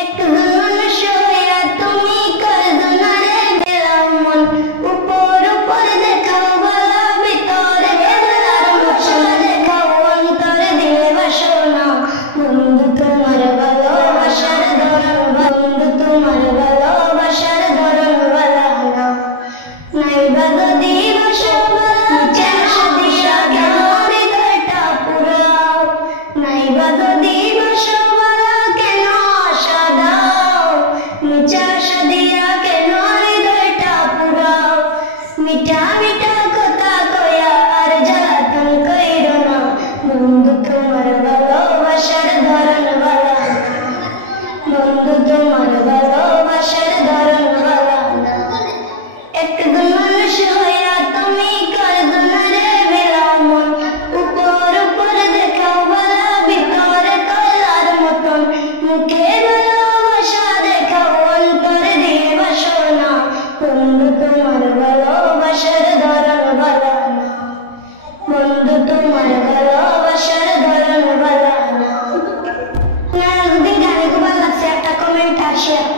একজন মানুষ হইয়া তুমি করজনা রে বেলাও মন, উপর উপর দেখাও ভালা ভিতরে বেলার মশলা দেখাও অন্তরে দিলে বাসনা। বন্ধু তোমার ভালোবাসার ধরন, বন্ধু তোমার ভালোবাসার ধরন ভালা না। নাইবা যদি বাসবালা চাষ দিয়া কেন হৃদয়টা পুরাও, নাইবা যদি বাসবালা কেন আশা দাও, মিঠা আশা দিয়া কেন হৃদয়টা পুরাও। মিঠা মিঠা কথা কয়া আর জ্বালাতন কইরো না, বন্ধু তোমার ভালোবাসার ধরন ভালা না। বন্ধু তোমার ভালোবাসার ধরন ভালা না। একজন মানুষ হইয়া তুমি করজনা রে বেলাও মন, উপর উপর দেখাও ভালা ভিতরে কলার মতন। মুখে ভালোবাসা দেখাও অন্তরে দিয়ে বাসনা। বন্ধু তোমার ভালোবাসার ধরন ভালা না। বন্ধু তোমার ভালোবাসার ধরন ভালা না। না যদি গানে খুব ভালো লাগছে একটা কমেন্ট আর শেয়ার